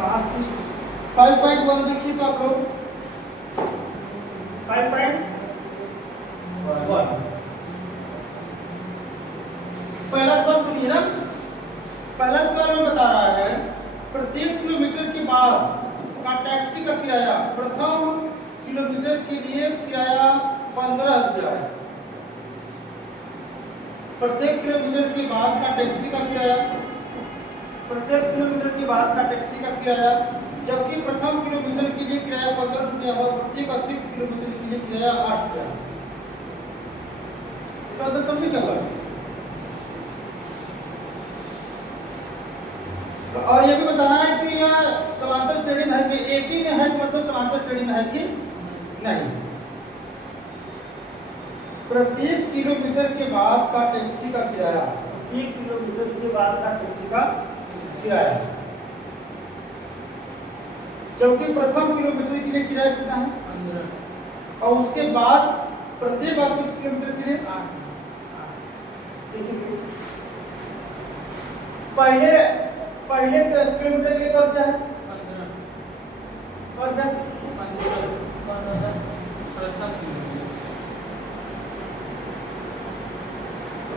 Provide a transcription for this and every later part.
कहाँ से 5.1 देखिए तो आप लोग 5.1 पहला सवाल सुनिए ना। पहला सवाल में बता रहा है प्रत्येक किलोमीटर के बाद का टैक्सी का किराया प्रथम किलोमीटर के लिए किराया 15 रुपया है। प्रत्येक किलोमीटर के बाद का टैक्सी का किराया, प्रत्येक किलोमीटर के बाद का टैक्सी का किराया, जबकि प्रथम किलोमीटर के लिए किराया 15 रुपया है, प्रत्येक अतिरिक्त किलोमीटर के लिए किराया 8 रुपया है। तो समझिए क्या बात। और ये भी बताना है कि यह समांतर श्रेणी में है कि एपी में है कि मतलब समांतर श्रेणी में है कि नहीं। प्रत्येक किलोमीटर के बाद का टैक्सी का किराया, 1 किलोमीटर के बाद का टैक्सी का किराया, जबकि प्रथम किलोमीटर के लिए किराया कितना है 15 और उसके बाद प्रत्येक किलोमीटर के लिए 8। पहले किलोमीटर के कब क्या है 15 और क्या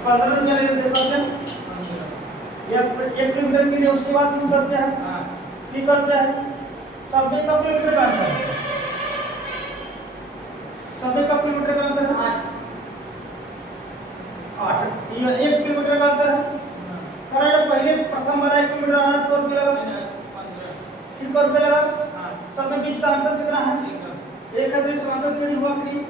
15 रुपया ले लेते हैं या 1 किलोमीटर के लिए। उसके बाद क्यों करते हैं की करते हैं सब में कब किलोमीटर का अंतर है, सब में कब किलोमीटर का अंतर है 8। ये 1 किलोमीटर का अंतर है। करा जब पहले प्रथम बार 1 किलोमीटर आना तो रुपया लगा 15 रुपया लगा। सब में बीच का अंतर कितना है 1 है। तो समांतर श्रेणी हुआ कि नहीं,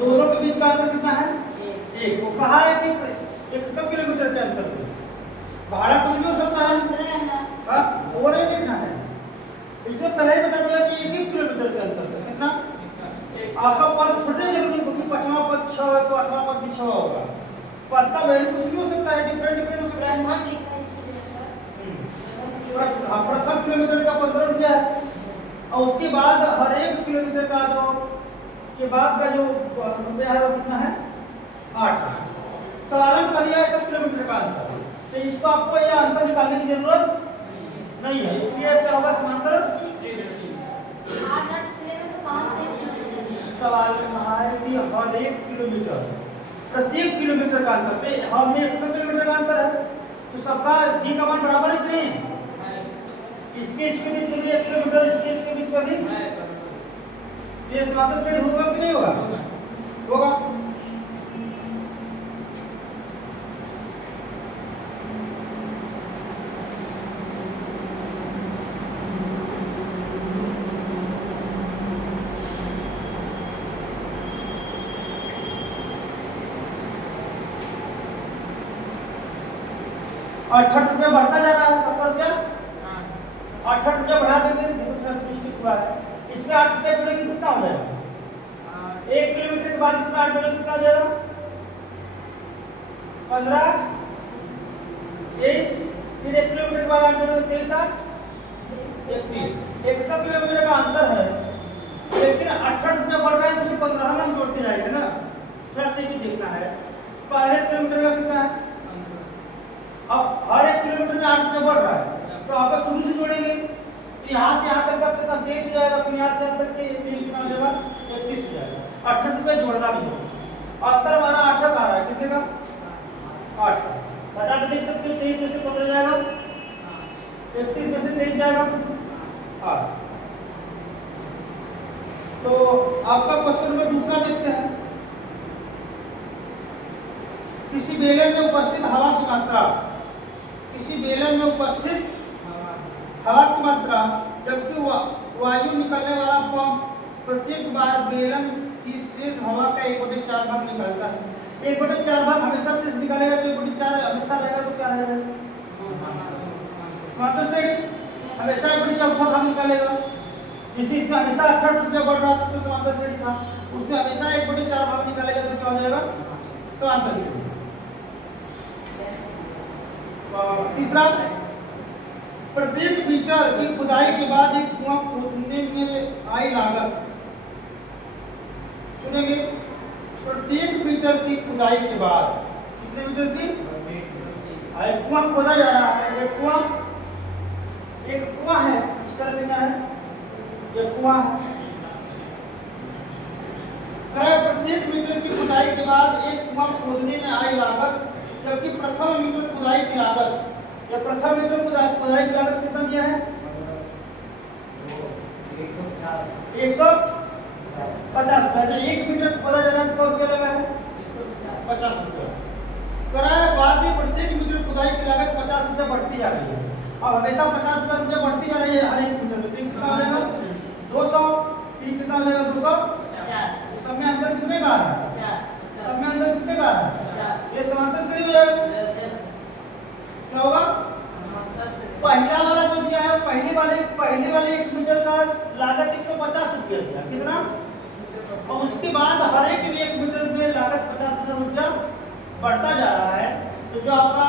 दोनों के बीच का अंतर कितना है 1। वो कहा है कि 1 किलोमीटर के अंतर में भाड़ा कुछ भी हो सकता है, वो नहीं देखना है। इसमें पहले ही बता दिया कि 1 किलोमीटर के अंतर है कितना। आपका पद थोड़ी जरूरी क्योंकि 5वां पद 6 है तो 8वां पद भी 6 होगा। पद का वैल्यू कुछ भी हो सकता है, डिफरेंट हो सकता है। प्रथम किलोमीटर का 15 रुपया है और उसके बाद हर एक किलोमीटर का जो के बाद का जो रुपया है वो कितना है 8। सवाल में कर लिया 1 किलोमीटर का अंतर, तो इसको आपको यह अंतर निकालने की जरूरत नहीं है। इसलिए क्या होगा समांतर। सवाल में कहा है कि हर एक किलोमीटर प्रत्येक किलोमीटर का अंतर, तो हम में 1 किलोमीटर का अंतर है तो सबका डी का मान बराबर है कि नहीं। इसके बीच में 1 किलोमीटर, इसके बीच में भी ये समांतर श्रेणी होगा कि नहीं होगा होगा। 68 रुपया बढ़ता जा रहा है। 70 रुपया 68 रुपया बढ़ा देंगे, देखो हुआ है। इसमें 8 रुपया जोड़ेंगे कितना हो जाएगा 1 किलोमीटर के बाद इसमें 8 जोड़ेंगे कितना हो जाएगा 15 23। फिर 1 किलोमीटर के बाद 8 जोड़ेंगे 23 31। 1 किलोमीटर का अंतर है लेकिन 68 रुपया बढ़ रहा है तो उसे 15 में हम जोड़ते जाएंगे ना। थोड़ा से भी देखना है पहले किलोमीटर का कितना है। अब हर 1 किलोमीटर में 8 रुपया बढ़ रहा है तो आपका शुरू से जोड़ेंगे तो यहाँ से यहाँ तक का कितना 23 हो जाएगा, फिर यहाँ से यहाँ तक के कितना हो जाएगा 31 हो जाएगा। 68 रुपये जोड़ना भी होगा। अंतर हमारा 8 आ रहा है कितने का 8 बता के देख सकते हो 23 में से 15 जाएगा 31 में से 23 जाएगा 8। तो आपका क्वेश्चन नंबर दूसरा देखते हैं। किसी बेलन में उपस्थित हवा की मात्रा, किसी बेलन में उपस्थित हवा की मात्रा जबकि वायु निकलने वाला पंप प्रत्येक बार बेलन की शेष हवा का 1/4 भाग निकालता है। 1/4 भाग हमेशा शेष निकालेगा तो 1/4 हमेशा रहेगा तो क्या रहेगा समांतर श्रेणी। हमेशा 1/4 भाग निकालेगा। जैसे इसमें हमेशा 68 रुपया बढ़ रहा था तो समांतर श्रेणी था, उसमें हमेशा 1/4 भाग निकालेगा तो क्या हो जाएगा समांतर श्रेणी। तीसरा, प्रत्येक मीटर की खुदाई के बाद एक कुआं खोदने में आई लागत, सुनेंगे प्रत्येक मीटर की खुदाई के बाद कितने मीटर की एक कुआं खोदा जा रहा है, एक कुआं है, इस तरह से क्या है, ये कुआं है। प्रत्येक मीटर की खुदाई के बाद एक कुआं खोदने में आई लागत, जबकि प्रथम मीटर खुदाई की लागत, या प्रथम मीटर खुदाई की लागत कितना दिया है, 150 रुपया। एक मीटर खोदा जा रहा है तो रुपया लगा है 50 रुपया। कराया बाद में प्रत्येक मीटर खुदाई की लागत 50 रुपया बढ़ती जा रही है। अब हमेशा 50 रुपया बढ़ती जा रही है हर एक मीटर में, तो कितना आ जाएगा 200, फिर कितना आ जाएगा 250। सब में अंदर कितने का आ रहा है 50, सब में अंदर कितने का आ रहा है 50, ये समांतर श्रेणी हो जाएगा। क्या होगा, पहला वाला जो दिया है, पहले वाले 1 मीटर का लागत 150 रुपया दिया, कितना, और उसके बाद हर एक 1 मीटर में लागत 50 रुपया बढ़ता जा रहा है। तो जो आपका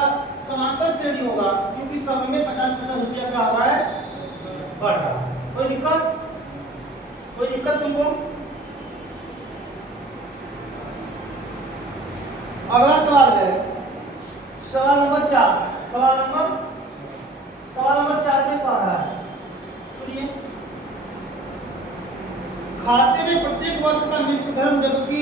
समांतर श्रेणी होगा, क्योंकि सब में 50 रुपया का हो रहा है, बढ़ रहा है। कोई दिक्कत तुमको? अगला सवाल है सवाल नंबर 4। सवाल नंबर 4 में कह रहा है, सुनिए, खाते में प्रत्येक वर्ष का निश्चित धर्म, जबकि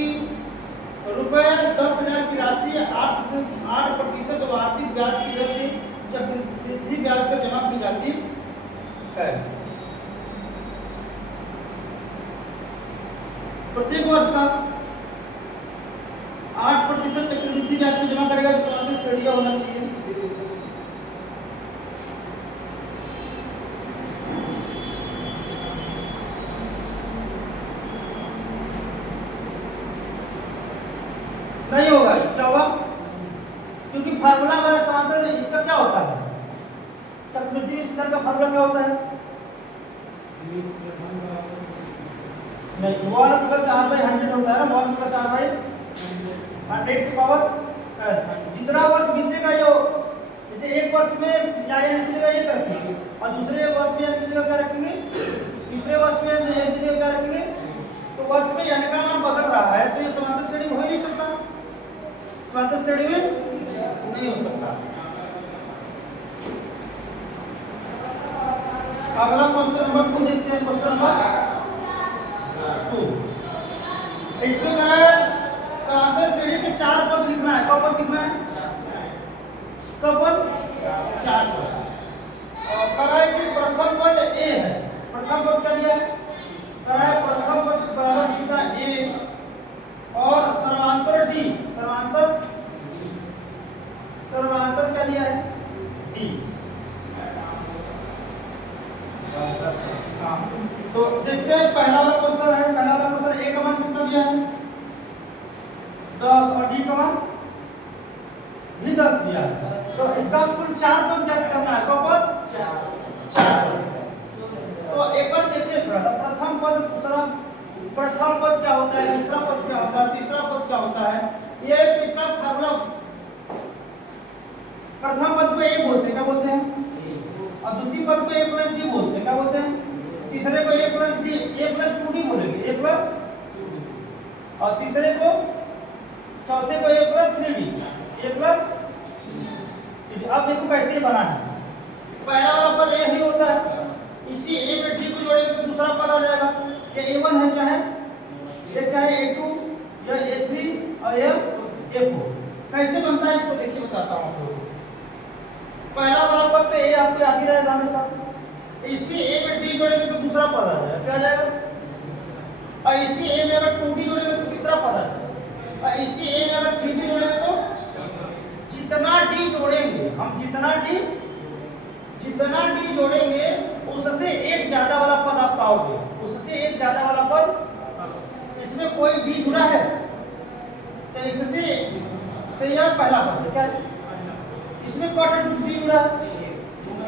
₹10,000 की राशि 8% वार्षिक ब्याज की दर से चक्रवृद्धि ब्याज पर जमा की जाती है। प्रत्येक वर्ष का 8% चक्रवृद्धि ब्याज पर जमा करेगा, तो समांतर श्रेणी होना चाहिए। नहीं होगा, क्या होगा, क्योंकि फार्मूला हमारा समांतर इसका क्या होता है, चक्रवृद्धि विस्तार का फार्मूला क्या होता है, नहीं 1 + r/100 होता है, 1 + r/100 की पावर। जितना वर्ष बीतेगा, जो जैसे एक वर्ष में यानी की जगह ये रखेंगे, और दूसरे वर्ष में यानी की जगह क्या रखेंगे, तीसरे वर्ष में यानी की जगह क्या रखेंगे, तो वर्ष में यानी का मान बदल रहा है, तो ये समांतर श्रेणी में हो ही नहीं सकता, समांतर श्रेणी में नहीं हो सकता। अगला क्वेश्चन नंबर 2 देखते हैं। क्वेश्चन नंबर 2, इसमें क्या है, समांतर श्रेणी के 4 पद लिखना है। कब पद लिखना है, कब पद 4 पद। और कराए कि प्रथम पद ए है, प्रथम पद क्या दिया है, कराए प्रथम पद बराबर कितना ए, और समांतर डी, समांतर क्या दिया है डी। तो देखते हैं पहला वाला क्वेश्चन है। पहला वाला क्वेश्चन ए का मान कितना दिया है 10, और डी का मान भी 10 दिया है। तो इसका कुल 4 पद ज्ञात करना है। कब पद 4 पद। तो एक बार देखिए थोड़ा सा, प्रथम पद क्या होता है, दूसरा पद क्या होता है, तीसरा पद क्या होता है, ये तो इसका फार्मूला। प्रथम पद को ए बोलते हैं, क्या बोलते हैं, और द्वितीय पद को a + d बोलते हैं, क्या बोलते हैं, तीसरे को a + 2d बोलेंगे, a + 2d, और तीसरे को, चौथे को a + 3d, a + 3d। अब देखो कैसे बना है, पहला वाला पद a ही होता है, इसी a में d को जोड़ेंगे तो दूसरा पद आ जाएगा। ये a1 है, क्या है, ये क्या है, a2, या a3, और ये a4। कैसे बनता है इसको देखिए, बताता हूँ आपको। पहला वाला पद पे ए आपको याद ही रहेगा हमेशा, इसी ए में डी जोड़ेंगे तो दूसरा पद आ जाएगा, क्या आ जाएगा, और इसी ए में अगर 2d जोड़ेंगे तो तीसरा पद आ जाएगा, और इसी ए में अगर 3d जोड़ेंगे तो जितना d जोड़ेंगे हम, जितना d जोड़ेंगे उससे एक ज्यादा वाला पद आप पाओगे, उससे एक ज्यादा वाला पद। इसमें कोई b जुड़ा है तो इससे, तो यह पहला पद है, क्या है, इसमें कॉट डी जुड़ा है,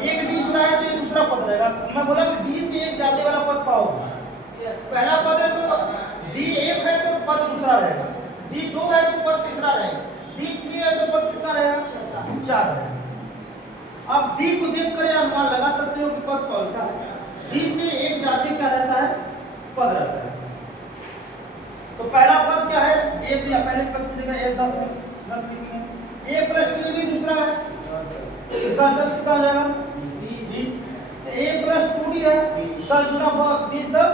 एक डी जुड़ा है तो ये दूसरा पद रहेगा। मैं बोला कि डी से एक ज्यादा वाला पद पाओगे, पहला पद है तो डी 1 है तो पद दूसरा रहेगा, डी 2 है तो पद तीसरा रहेगा, डी 3 है तो पद कितना रहेगा, 4 रहेगा। अब डी को देखकर अनुमान लगा सकते हो कि पद कौन सा है। डी से एक जाति क्या रहता है, पद रहता है। तो पहला पद क्या है, एक, या पहले पद की जगह 10 लिखेंगे, a + d भी दूसरा है, इसका 10 कितना हो जाएगा 20। a प्लस 2d है 10 गुना 20 10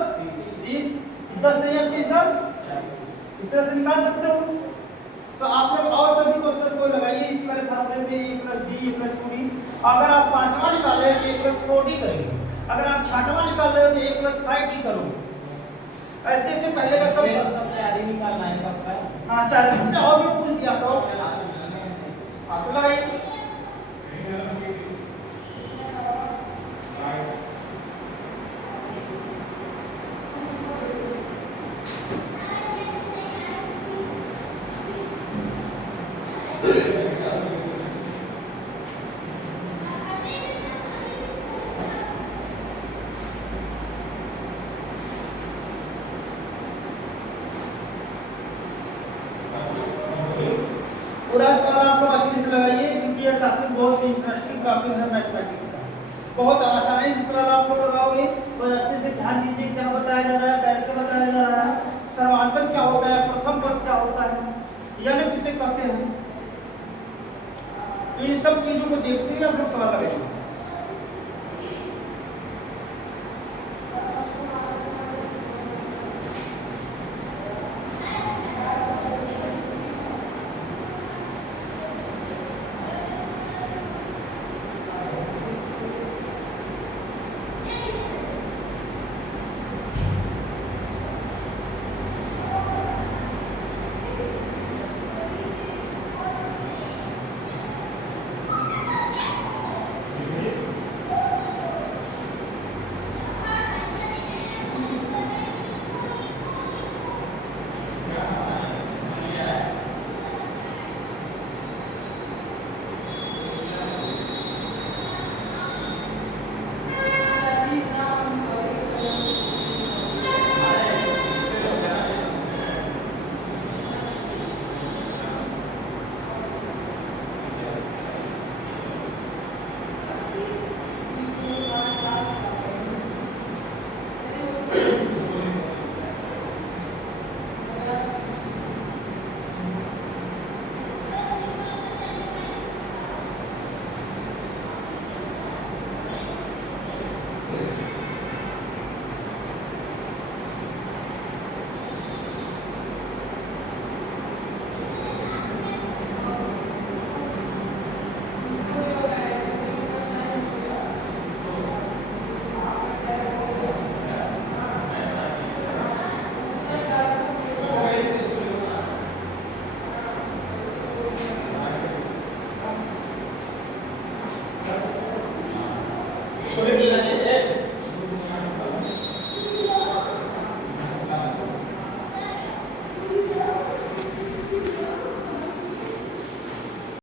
20 10 नहीं 30 10 इस तरह से निकाल सकते हो। तो आप लोग और सभी क्वेश्चन को लगाइए इस वाले फार्मूले पे a plus d a plus 2d। अगर आप पांचवा निकाल रहे हैं तो a प्लस 4d करेंगे, अगर आप छठवां निकाल रहे हो तो a प्लस 5d करोगे। ऐसे ऐसे पहले का सब चार ही निकालना है सबका। हाँ 4 से और भी पूछ दिया तो आप तो लगाइए। पूरा सवाल आप लोग अच्छे से लगाइए क्योंकि यह टॉपिक बहुत इंटरेस्टिंग टॉपिक है मैथमेटिक्स का। बहुत आसानी से सवाल आप लोग लगाओगे तो अच्छे से ध्यान दीजिए क्या बताया जा रहा है, कैसे बताया जा रहा है, सर्वांतर क्या होता है, प्रथम पद क्या होता है, यानी किसे कहते हैं। तो इन सब चीजों को देखते हुए आप लोग सवाल लगाइए।